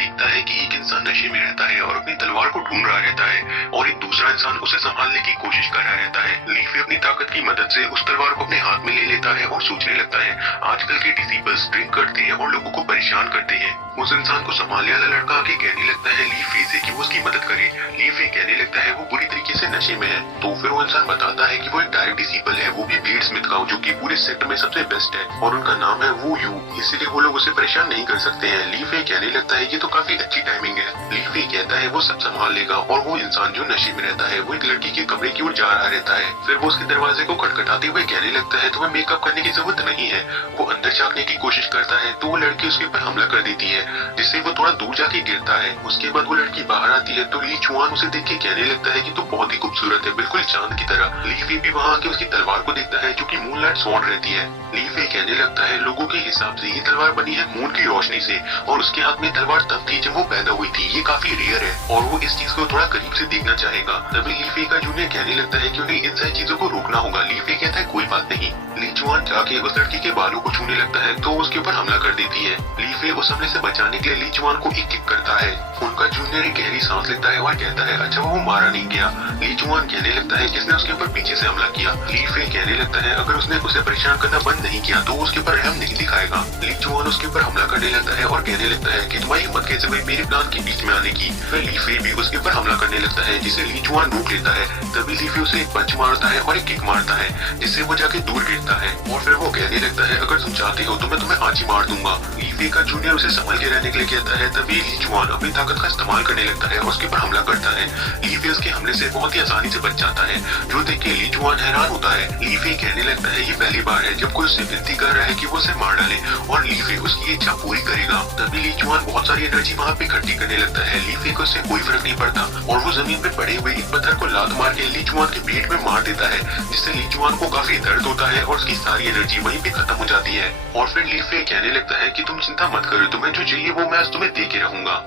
देखता है कि एक इंसान नशे में रहता है और अपनी तलवार को ढूंढ रहा रहता है और एक दूसरा इंसान उसे संभालने की कोशिश कर रहा रहता है। लीफी अपनी ताकत की मदद से उस तलवार को अपने हाथ में ले लेता है और सोचने लगता है आजकल के डिसीबल्स ड्रिंक करते हैं और लोगों को परेशान करते हैं। उस इंसान को संभालने वाला लड़का आके कहने लगता है लीफी से कि वो उसकी मदद करे। लीफी कहने लगता है वो बुरी तरीके से नशे में है। तो फिर वो इंसान बताता है कि वो एक डायरेक्ट डिसीबल है, वो भी ब्लेड स्मिथ का, जो कि पूरे सेक्टर में सबसे बेस्ट है और उनका नाम है वो यू, इसीलिए वो लोग उसे परेशान नहीं कर सकते हैं। लीफी कहने लगता है ये तो काफी अच्छी टाइमिंग है। लीफी कहता है वो सब संभाल लेगा और वो इंसान जो नशे में रहता है वो एक लड़की के कमरे की ओर जा रहा रहता है। फिर वो उसके दरवाजे को खटखटाते हुए कहने लगता है तुम्हें मेकअप करने की जरूरत नहीं है। वो अंदर झांकने की कोशिश करता है तो वो लड़की उसके ऊपर हमला कर देती है, जिससे वो थोड़ा दूर जाके गिरता है। उसके बाद वो लड़की बाहर आती है तो ली चुआन उसे देख के कहने लगता है कि तो बहुत ही खूबसूरत है, बिल्कुल चांद की तरह। लीफी भी वहाँ आके उसकी तलवार को देखता है जो कि मूनलाइट स्वॉर्ड रहती है। लीफी कहने लगता है लोगों के हिसाब से ये तलवार बनी है मून की रोशनी से और उसके हाथ में तलवार तब थी जब वो पैदा हुई थी, ये काफी रेयर है और वो इस चीज को थोड़ा करीब से देखना चाहेगा। तभी लीफी का जूनियर कहने लगता है कि उन्हें इन सारी चीजों को रोकना होगा। लीफी कहता है कोई बात नहीं। ली चुआन जाके उस लड़की के बालों को छूने लगता है तो उसके ऊपर हमला कर देती है। लीफी उस हमले से बचाने के लिए ली चुआन को एक किक करता है। उनका जूनियर एक गहरी सांस लेता है और कहता है अच्छा वो मारा नहीं गया। ली चुआन कहने लगता है किसने उसके ऊपर पीछे से हमला किया। लीफी कहने लगता है अगर उसने उसे परेशान करना बंद नहीं किया तो उसके ऊपर रहम नहीं दिखाएगा। ली चुआन उसके ऊपर हमला करने लगता है और कहने लगता है कि तुम्हारी हिम्मत कैसे हुई मेरे प्लान के बीच में आने की। फिर लीफी भी उसके ऊपर हमला करने लगता है जिसे ली चुआन रोक लेता है। तभी लीफी उसे एक पंच मारता है और एक किक मारता है जिससे वो जाके दूर गिरता है और फिर वो कहने लगता है अगर तुम चाहते हो तो मैं तुम्हें आज ही मार दूंगा। लीफी का जूनियर उसे संभल के रहने के लिए कहता है। तभी ली चुआन अपनी ताकत का इस्तेमाल करने लगता है और उसके ऊपर हमला करता है। लीफी उसके हमले से बहुत ही आसानी से बच जाता है, जो देख के ली चुआन हैरान होता है। लीफी कहने लगता है ये पहली बार है जब कोई उससे विनती कर रहा है कि वो उसे मार डाले और लीफी उसकी इच्छा पूरी करेगा। तभी ली चुआन बहुत सारी एनर्जी वहाँ पे इकट्ठी करने लगता है। लीफी को उससे कोई फर्क नहीं पड़ता और वो जमीन पे पड़े हुए एक पत्थर को लात मार के ली चुआन के पेट में मार देता है, जिससे ली चुआन को काफी दर्द होता है और उसकी सारी एनर्जी वहीं पे खत्म हो जाती है। और फिर लीफी कहने लगता है कि तुम चिंता मत करो, तुम्हें जो चाहिए वो मैं आज तुम्हें दे के रहूंगा।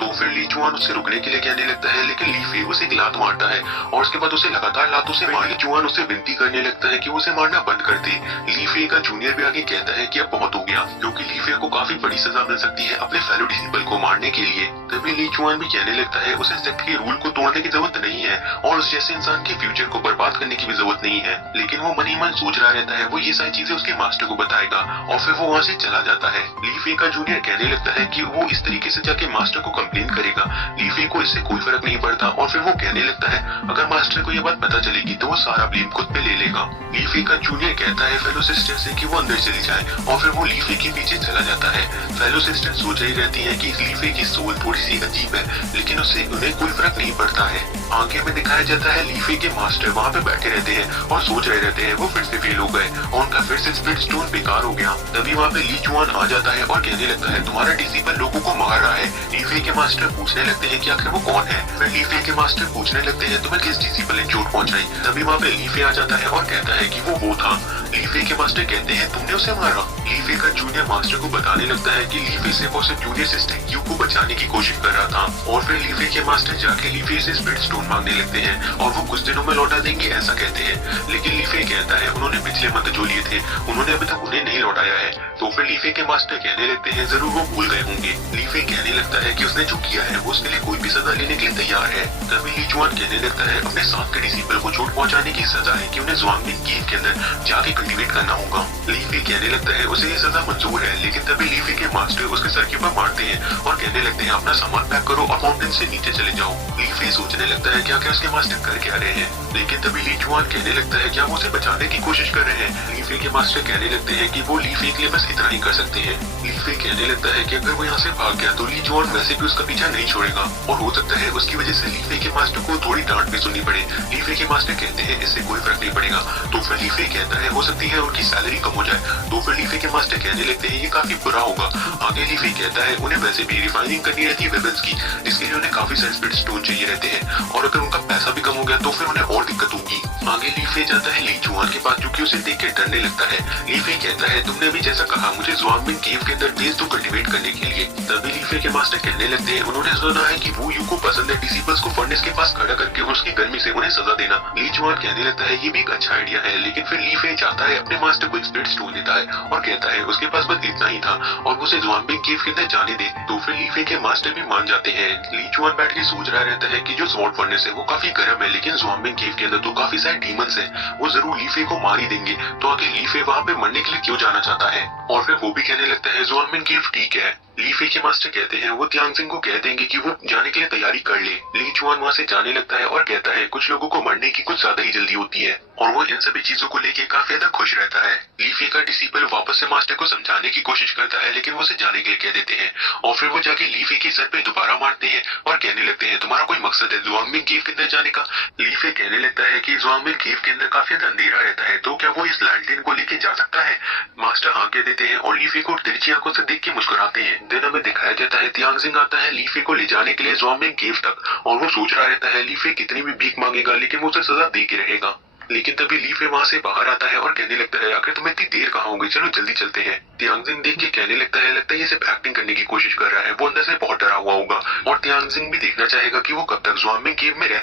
तो फिर ली चुआन उससे रुकने के लिए कहने लगता है, लेकिन लीफी उसे एक लात मारता है और उसके बाद उसे लगातार लातों से ली चुआन उसे विनती करने लगता है कि वो उसे मारना बंद कर दे। लीफी का जूनियर भी आगे कहता है कि अब बहुत हो गया, क्योंकि लीफी को काफी बड़ी सजा मिल सकती है अपने फेलो डिसेबल को मारने के लिए। तभी ली चुआन भी कहने लगता है उसे सेक्ट के रूल को तोड़ने की जरूरत नहीं है और उस जैसे इंसान के फ्यूचर को बर्बाद करने की भी जरूरत नहीं है। लेकिन वो मन ही मन सोच रहा रहता है वो ये सारी चीजें उसके मास्टर को बताएगा और फिर वो वहाँ से चला जाता है। लीफी का जूनियर कहने लगता है कि वो इस तरीके से जाके मास्टर को कंप्लेन करेगा। लीफी को इससे कोई फर्क नहीं पड़ता और फिर वो कहने लगता है अगर मास्टर को ये बात पता चलेगी तो वो सारा ब्लेम खुद पे ले लेगा। लीफी का जूनियर कहता है फेलो सिस्टर से कि वो अंदर चली जाए और फिर वो लीफी के पीछे चला जाता है। फेलो सिस्टर सोच रही रहती है कि लीफी की सोल थोड़ी सी अजीब है, लेकिन उससे उन्हें कोई फर्क नहीं पड़ता है। आगे में दिखाया जाता है लीफी के मास्टर वहाँ पे बैठे रहते हैं और सोच रहे रहते हैं वो फिर से फेल हो गए और उनका फिर से स्पिरिट स्टोन बेकार हो गया। तभी वहाँ पे ली चुआन आ जाता है और कहने लगता है तुम्हारा डिसीबल लोगों को मार रहा है। लीफी के मास्टर पूछने लगते हैं कि आखिर वो कौन है। फिर लीफी के मास्टर पूछने लगते हैं तुम्हें किस डिसीबल ने चोट पहुंचाई। तभी वहाँ पे लीफी आ जाता है और कहता है कि वो था। लीफी के मास्टर कहते हैं तुमने उसे मारा। लीफी का जूनियर मास्टर को बताने लगता है कि लीफी से वो सिर्फ जूनियर सिस्टर यू को बचाने की कोशिश कर रहा था और फिर लीफी के मास्टर जाके लीफी से स्पिरिट स्टोन मांगने लगते हैं और वो कुछ दिनों में लौटा देंगे ऐसा कहते हैं। लेकिन लीफी कहता है उन्होंने पिछले मंथ जो लिए थे उन्होंने अभी तक उन्हें नहीं लौटाया है। तो फिर लीफी के मास्टर कहने लगते हैं जरूर वो भूल गए होंगे। लीफी कहने लगता है कि उसने जो किया है वो उसके लिए कोई भी सजा लेने के लिए तैयार है। तभी ली चुआन कहने लगता है अपने साथ के डिसीबल को चोट पहुंचाने की सजा है कि उन्हें ज़्वांगमिन केव के अंदर जाके कल्टीवेट करना होगा। लीफी कहने लगता है उसे ये सजा मंजूर है, लेकिन तभी लीफी के मास्टर उसके सर के ऊपर मारते हैं और कहने लगते हैं अपना सामान पैक करो और माउंटेन से नीचे चले जाओ। लीफी सोचने लगता है क्या क्या उसके मास्टर कर क्या रहे हैं, लेकिन तभी ली चुआन कहने लगता है क्या वो उसे बचाने की कोशिश कर रहे हैं। लीफी के मास्टर कहने लगते हैं कि वो लीफी के लिए बस इतना ही कर सकते हैं। लीफी कहने लगता है कि अगर वो यहाँ से भाग गया तो ली चुआन वैसे भी उसका पीछा नहीं छोड़ेगा और हो सकता है उसकी वजह से लीफी के मास्टर को थोड़ी डांट भी सुननी पड़े। लीफी के मास्टर कहते हैं इससे कोई फर्क नहीं पड़ेगा। तो फिर लीफी कहता है हो सकती है उनकी सैलरी कम हो जाए। तो फिर लीफी के मास्टर कहने लगते हैं ये काफी बुरा होगा। आगे लीफी कहता है उन्हें वैसे भी रिफाइनिंग करनी रहती है वेपन्स की, जिसके लिए उन्हें काफी सारे स्पिरिट स्टोन चाहिए रहते हैं और अगर उनका पैसा भी कम हो गया तो फिर उन्हें और दिक्कत होगी। आगे लीफी जाता है ली चुआन के पास जो कि उसे देख के डरने लगता है। लीफी कहता है तुमने भी जैसा कहा मुझे ज़्वांगमिन केव के अंदर भेज दो कल्टीवेट करने के लिए। तभी लीफी के मास्टर कहने लगते हैं उन्होंने सुना है कि वो यू को पसंद है डिसिपल्स को फर्नेस के पास खड़ा करके उसकी गर्मी से उन्हें सजा देना। ली जुआन कहने लगता है ये भी एक अच्छा आइडिया है, लेकिन फिर ली फे चाहता है अपने मास्टर को एक स्पिरिट स्टोन देता है और कहता है उसके पास बस इतना ही था और वो उसे ज़्वांगबिंग केव के अंदर जाने दे। तो फिर ली फे के मास्टर भी मान जाते हैं। ली जुआन बैठ के सोच रहा रहता है कि जो स्वॉर्ड फर्नेस है वो काफी गर्म है, लेकिन ज़्वांगबिंग केव के अंदर तो काफी सारे डीमंस हैं, वो जरूर ली फे को मार ही देंगे, तो आगे ली फे वहाँ पे मरने के लिए क्यों जाना चाहता है। और फिर वो भी कहने लगता है ज़्वांगबिंग केव ठीक है। ली फे के मास्टर कहते हैं वो त्यांगजिंग को कह देंगे कि वो जाने के लिए तैयारी कर ले। ली जुआन वहाँ से जाने लगता है और कहता है कुछ लोगों को मरने की कुछ ज्यादा ही जल्दी होती है और वो इन सभी चीजों को लेके काफी ज्यादा खुश रहता है। ली फे का डिसिपल वापस से मास्टर को समझाने की कोशिश करता है, लेकिन वो उसे जाने के लिए कह देते हैं और फिर वो जाके ली फे के सर पे दोबारा मारते हैं और कहने लगते हैं तुम्हारा कोई मकसद है ज़्वांगबिंग केव के अंदर जाने का। ली फे कहने लगता है कि ज़्वांगबिंग केव के अंदर काफी ज्यादा अंधेरा रहता है, तो क्या वो इस लैंटेन को लेके जा सकता है। मास्टर हाँ कह देते हैं और ली फे को तिरछी आंखों से देख के मुस्कुराते हैं। दिन हमें दिखाया जाता है त्यांगजिंग आता है ली फे को ले जाने के लिए ज़्वांगबिंग केव तक और वो सोच रहा रहता है ली फे कितनी भी भीख मांगेगा लेकिन वो उसे सजा दे के रहेगा। लेकिन तभी ली फे वहाँ से बाहर आता है और कहने लगता है आखिर तुम्हें इतनी देर कहाँ हो गई, चलो जल्दी चलते हैं। त्यांगजिंग देख के कहने लगता है ये सिर्फ एक्टिंग करने की कोशिश कर रहा है, वो अंदर से बहुत डरा हुआ होगा और त्यांगजिंग भी देखना चाहेगा कि वो कब तक ज़्वांगबिंग केव में रह।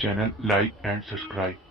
Channel like and subscribe.